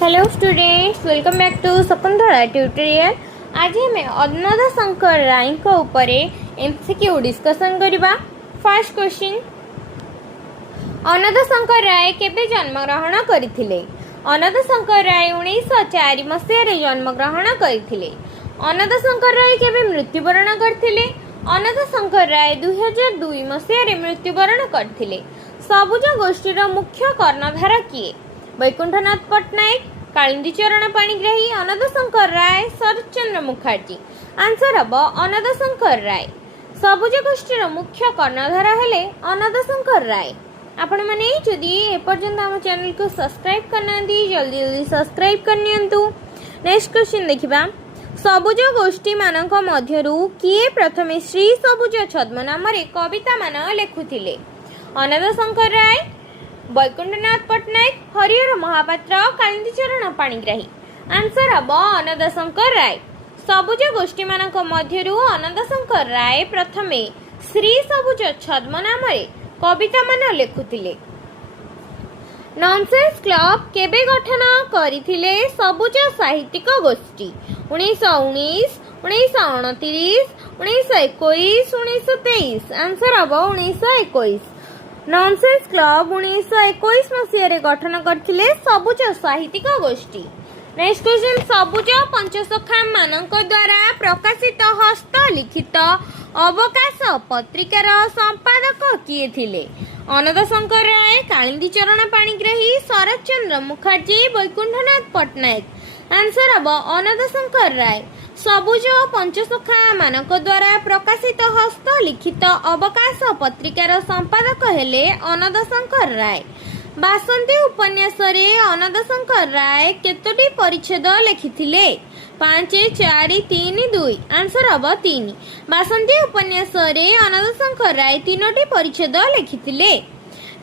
Hello students, welcome back to Shakuntala tutorial. आज हमें अन्नदा शंकर राय को ऊपर एमसीक्यू डिस्कशन करबा। फर्स्ट क्वेश्चन, अन्नदा शंकर राय केबे जन्म ग्रहण करथिले? अन्नदा शंकर राय 1904 मसीह जन्म ग्रहण करथिले। अन्नदा शंकर राय केबे मृत्युवरण करथिले? अन्नदा शंकर राय 2002 मसीह मृत्युवरण करथिले। सबुज गोष्ठीर मुख्य कर्णधार किए? वैकुंठनाथ पट्टनायक, कालिंदी चरण पाणिग्राही, अन्नदा शंकर राय, शरत चंद्र मुखर्जी। आंसर हम अन्नदा शंकर राय। सबुज गोष्ठीर मुख्य कर्णधार हेले अन्नदा शंकर राय। आपण माने जदि एपर्यंत आम चैनल को सब्सक्राइब करना जल्दी जल्दी सब्सक्राइब करनियंतु। नेक्स्ट क्वेश्चन देखिबा। सबुज गोष्ठी मानक मध्यरु किए प्रथमे श्री सबुज छद्म नाम रे कविता मान लेखुथिले? अन्नदा शंकर राय, वैकुंठनाथ पट्टनायक, हरिहर महापात्र, कालिंदी चरण पाणिग्राही। आंसर हम अन्नदा शंकर राय। सबुज गोष्ठी मानक मध्यरु अन्नदा शंकर राय प्रथमे श्री सबुज छद्म नाम रे कविता मान लेखुथिले। नॉनसेंस क्लब केबे गठन करिथिले सबुज साहित्यिक गोष्ठी? 1919, 1929, 1921, 1923। आंसर हम 1921। नॉनसेंस क्लब 1921 मसीह गठन करथिले सबुज साहित्यिक गोष्ठी। नेक्स्ट क्वेश्चन, सबुज पंचसखा मानक द्वारा प्रकाशित हस्तलिखित अवकाश पत्रिकार संपादक किए थिले? अन्नदा शंकर राय, कालिंदी चरण पाणिग्राही, शरत चंद्र मुखर्जी, वैकुंठनाथ पट्टनायक। आंसर हम अन्नदा शंकर राय। सबुज पंचसखा मानक द्वारा प्रकाशित हस्तलिखित अवकाश पत्रिकार संपादक हेले अन्नदा शंकर राय। बासंती उपन्यास रे अन्नदा शंकर राय केतोटी परिच्छेद लिखिथिले? 5, 4, 3, 2। आंसर हम 3। बासंती उपन्यास रे अन्नदा शंकर राय 3टी परिच्छेद लिखिथिले।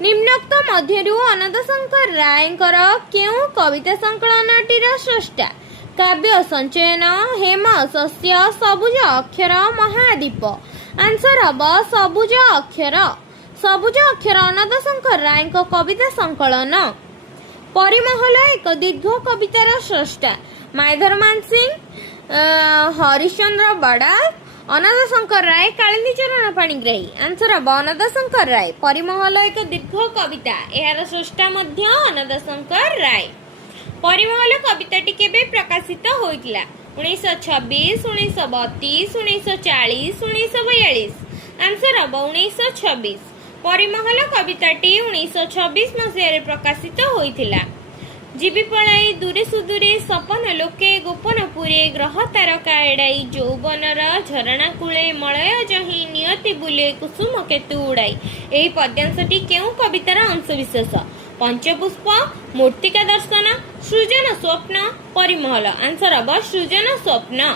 निम्नोक्त मध्यरु अन्नदा शंकर रायकर केउ कविता संकलनटीर स्रष्टा? काव्य संचयन, हेम शस्य, सबुज अक्षर, महादीप। आंसर हम सबुज अक्षर। सबुज अक्षर अन्नदा शंकर राय कविता संकलन। परिमहल एक दीर्घ कवितार स्रष्टा? मायधर मानसिंह, हरिश्चंद्र बड़ाल, अन्नदा शंकर राय, कालिंदी चरण पाणिग्राही। आंसर हम अन्नदा शंकर राय। परिमहल एक दीर्घ कविता, यार स्रष्टा मध्य अन्नदा शंकर राय। परिमहल कविताटी केबे प्रकाशित होइतिला? 1926, 1932, 1940, 1942। आंसर हम 1926। परिमहल कविताटी 1926 मसीह प्रकाशित होइतिला। जीवी पलाई दूरे सुदूरे सपन लोके गोपन पुरे ग्रह तारका एड़ाई यौवनर झरणा कूले मलय जही नियति बुले कुसुम केतु उड़ाई। एही पद्यांशटी केउ कवितार अंशविशेष? पंचपुष्प, मूर्तिका दर्शन, सृजन स्वप्न, परिमहल। आंसर हम सृजन स्वप्न।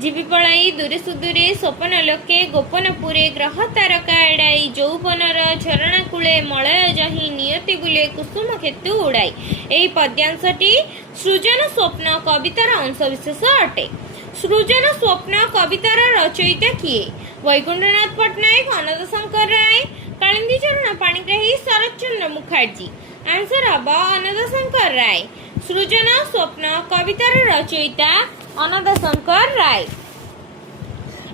जीवी पलाई दूरे सुदूरे स्वपन लोके गोपन पुरे ग्रह तारका एड़ाई यौवनर झरणा कूले मलय जही नियति बुले कुसुम केतु उड़ाई। एही पद्यांशटी सृजन स्वप्न कवितार अंशविशेष अटे। सृजन स्वप्न कवितार रचयिता किए? वैकुंठनाथ पट्टनायक, अन्नदा शंकर राय, कालिंदी चरण पाणिग्राही, शरत चंद्र मुखर्जी। आंसर हम अन्नदा शंकर राय। सृजन स्वप्न कवितार रचयिता अन्नदा शंकर राय।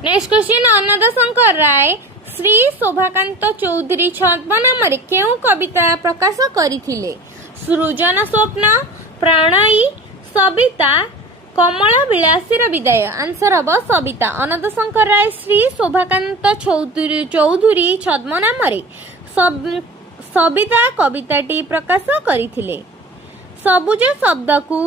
नेक्स्ट क्वेश्चन, अन्नदा शंकर राय श्री शोभाकांत चौधरी छद्म नाम रे केउ कविता प्रकाश करिथिले? सृजन स्वप्न, प्रणयी, सविता, कमल विलासीर विदाय। आंसर हम सविता। अन्नदा शंकर राय श्री शोभाकांत चौधरी छद्म नाम रे सविता कविताटी प्रकाश करिथिले। सबुज शब्द को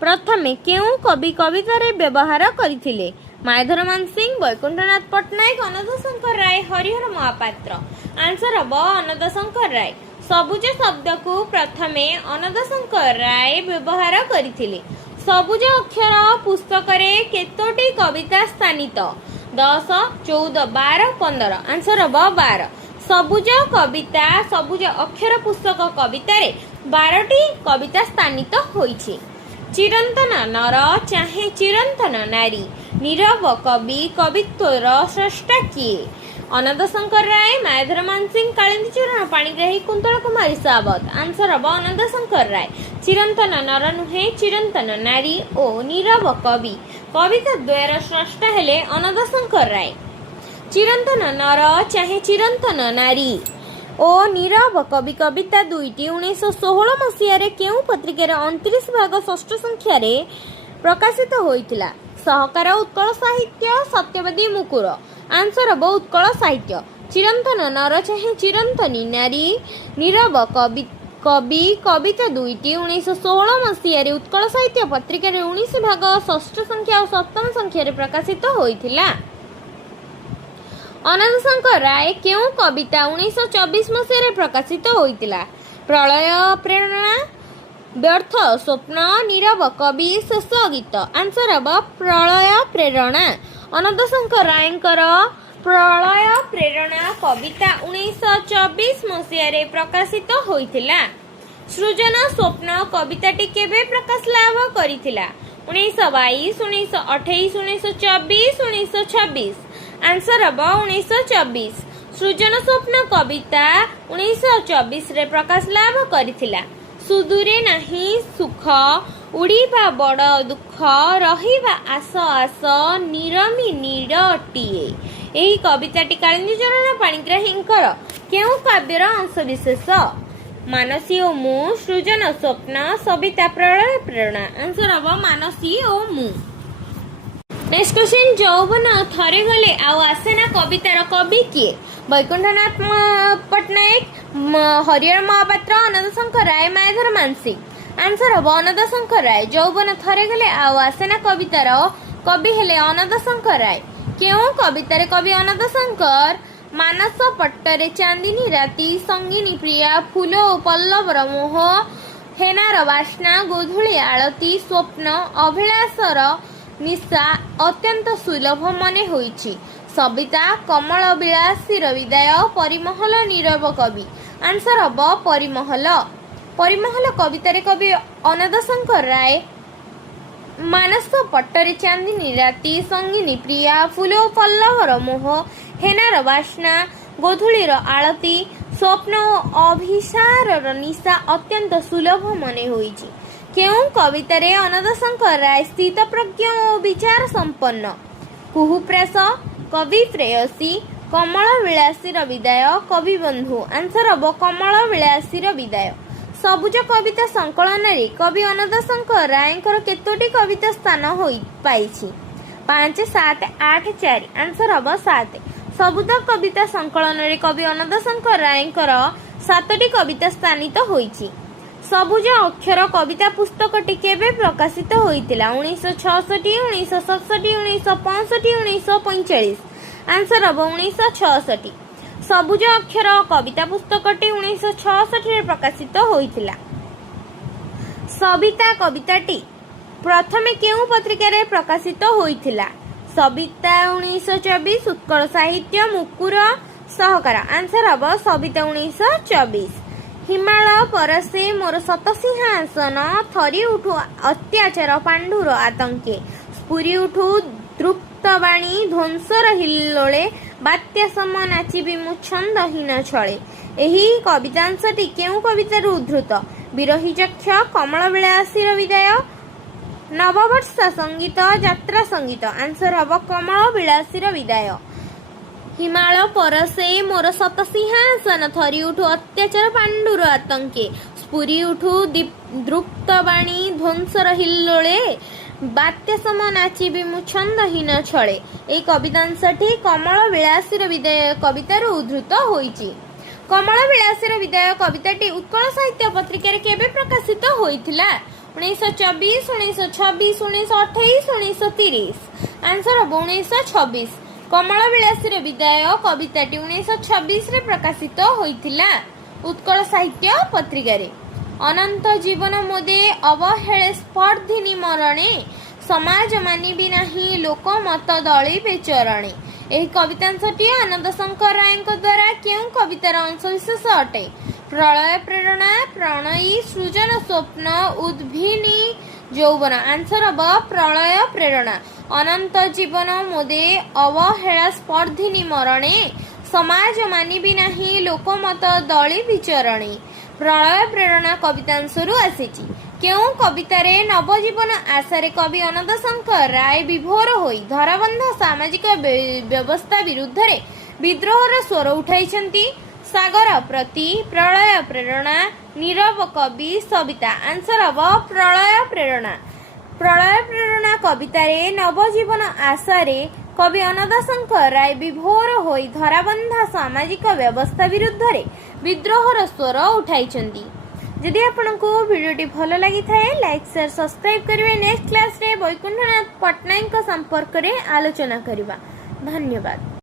प्रथमे केउ कवि कविता रे व्यवहार करिथिले? मायधर मानसिंह, वैकुंठनाथ पट्टनायक, अन्नदा शंकर राय, हरिहर महापात्र। आंसर हम अन्नदा शंकर राय। सबुज शब्द को प्रथमे अन्नदा शंकर राय व्यवहार करिथिले। सबुज अक्षर पुस्तक रे केतोटी कविता स्थानित? 10, 14, 12, 15। आंसर हम 12। सबुज कविता सबुज अक्षर पुस्तक कविता रे 12टी कविता स्थानित होइछि। चिरंतन नर चाहे चिरंतन नारी, नीरव कवि कवित्वर स्रष्टा किए? अनंत शंकर राय, मायाधर मानसिंह, कालिंदी चरण पाणिग्राही, कुंतल कुमारी सावत। आंसर हम अनंत शंकर राय। चिरंतन नर नुहे चिरंतन नारी ओ नीरव कवि। कविता द्वयर स्रष्टा हेले अनंत शंकर राय। चिरंतन नर चाहे चिरंतन नारी ओ नीरव कवि कविता दुईटी 1916 मसीह केउ पत्रिकार 29 भाग 6 संख्यार प्रकाशित होइतिला। सहकार उत्कल साहित्य, सत्यवादी मुकुर। आंसर हम उत्कल साहित्य। चिरंतन नर चाहे चिरंतनी नारी नीरव कवि कविता दुईटी 1916 मसीह उत्कल साहित्य पत्रिकार 19 भाग 6 संख्या और 7 संख्यार प्रकाशित होइतिला। अनंत शंकर राय केउ कविता 1924 मसीह प्रकाशित होइतिला? प्रलय प्रेरणा, व्यर्थ स्वप्न, नीरव कवि, शेष गीत। आंसर हम प्रलय प्रेरणा। अनंत शंकर रायंकर प्रलय प्रेरणा कविता 1924 मसीह प्रकाशित होइतिला। सृजन स्वप्न कविताटी केबे प्रकाश लाभ करितिला? 1922, 1928, 1924, 1926। आंसर हम 1924। सृजन स्वप्न कविता 1924 रे प्रकाश लाभ करितिला। सुदूरे नाही सुख, उड़ीबा बड़ दुख, रहिबा आस आस, निरमी नीरटिए। एही कविताटी कालिंदी चरण पाणिग्राहींकर केउ काव्यर अंशविशेष? मानसी ओ मु, सृजन स्वप्न, सविता प्रलय प्रेरणा। आंसर हम मानसी ओ मु। नेक्स्ट क्वेश्चन, यौवन थरे गले आउ आसेना कवितार कवि किए? वैकुंठनाथ पट्टनायक, हरिहर महापात्र, अनंत शंकर राय, मायाधर मानसिंह। आंसर हम अनंत शंकर राय। यौवन थरे गले आउ आसेना कवितार कवि हेले अनंत शंकर राय। केउ कवितार कवि अनंत शंकर? मानस पट्टरे चांदिनी राति, संगीनी प्रिया, फूल ओ पल्लवर मोह, हेनार बास्ना, गोधूली आळती, स्वप्न, अभिलाषर निशा अत्यंत सुलभ मने होइछि। सविता कमल विलासीर विदाय, परिमहल नीरव कवि। आंसर हम परिमहल। परिमहल कवितारे कवि अनंत शंकर राय। मानस पट्टरे चांदिनी राति, संगीनी प्रिया, फूल ओ पल्लवर मोह, हेनार बास्ना, गोधूलीर आळती, स्वप्न ओ अभिसारर निशा अत्यंत सुलभ मने होइछि। केउ कवितारे अनंत शंकर राय स्थित प्रज्ञ ओ विचार संपन्न? कुहुप्रास, कवि प्रेयसी, कमल विलासीर विदाय, कवि बंधु। आंसर हम कमल विलासीर विदाय। सबुज कविता संकलन रे कवि अनंत शंकर रायंकर केतोटी कविता स्थान होई पाइछि? 5, 7, 8, 4। आंसर हम 7। सबुज कविता संकलन रे कवि अनंत शंकर रायंकर 7टी कविता स्थानित होइछि। सबुज अक्षर कविता पुस्तकटी केबे प्रकाशित होइतिला? 1966, 1967, 1965, 1945। आंसर हम 1966। सबुज अक्षर कविता पुस्तकटी 1966 रे प्रकाशित होइतिला। सविता कविताटी प्रथमे केउ पत्रिकारे प्रकाशित होइतिला? सविता 1924, उत्कल साहित्य, मुकुर, सहकार। आंसर हम सविता 1924। हिमालय परसे मोर सत सिंहासन, थरी उठू अत्याचार पांडुर आतंके, स्फुरी उठू द्रुप्तवाणी ध्वंसर हिल्लोळे, बात्या सम नाचिबी मु छंदहीन छळे। एही कवितांशटी केउ कवितारू उद्धृत? विरही चक्ष, कमल विलासीर विदाय, नववर्ष संगीत, यात्रा संगीत। आंसर हम कमल विलासीर विदाय। हिमालय परसे मोर सत सिंहासन, थरी उठू अत्याचार पांडुर आतंके, स्फुरी उठू द्रुप्तवाणी ध्वंसर हिल्लोळे, बात्या सम नाचिबी मु छंदहीन छळे। এই কবিতাংশটি কমল বিলাসীর বিদায় কবিতাରୁ উদ্ধৃত ହୋଇଛି। কমল বিলাসীর বিদায় কবিতাটি উৎকଳ ସାହିତ୍ୟ ପତ୍ରିକାରେ କେବେ ପ୍ରକାଶିତ ହୋଇଥିଲା? 1924, 1926, 1928, 1930। आंसर ହେବ 1926। कमल विलासीर विदाय कविताटी 1926 रे प्रकाशित होइतिला उत्कल साहित्य पत्रिकारे। अनंत जीवन मोदे अवहेळे स्पर्धिनी मरणे, समाज मानिबी नाही लोक मत दळी बेचरणे। ଏହି କବିତାଂଶଟି ଆନନ୍ଦ ଶଙ୍କର ରାୟଙ୍କ ଦ୍ୱାରା କେଉଁ କବିତାର ଅଂଶବିଶେଷ ଅଟେ? ପ୍ରଳୟ ପ୍ରେରଣା, ପ୍ରଣୟୀ, ସୃଜନ ସ୍ୱପ୍ନ, ଉଦ୍ଭିନୀ ଯୌବନ। ଆନ୍ସର ହେବ ପ୍ରଳୟ ପ୍ରେରଣା। ଅନନ୍ତ ଜୀବନ ମୋଦେ ଅବହେଳା ସ୍ପର୍ଧିନୀ ମରଣେ, समाज मानिबी नाही लोकमत दଳି विचरणी प्रलय प्रेरणा कवितांशरू आसीची। केउं कवितारे नवजीवन आशारे कवि अनंत शंकर राय विभोर होई धराबंध सामाजिक व्यवस्था विरुद्ध रे विद्रोहर स्वर उठाइछंती। सागर प्रति प्रलय प्रेरणा नीरव कवि सविता आंसर अब प्रलय प्रेरणा। प्रलय प्रेरणा कवितारे नवजीवन आशारे कवि अनंत शंकर राय विभोर होई धराबंधा सामाजिक व्यवस्था विरुद्ध रे विद्रोहर स्वर उठाइछंती। जदि आपनको वीडियोटी भल लगी थाए लाइक शेयर सब्सक्राइब करिवे। नेक्स्ट क्लास रे वैकुंठनाथ पट्टनायक संपर्क रे आलोचना करिबा। धन्यवाद।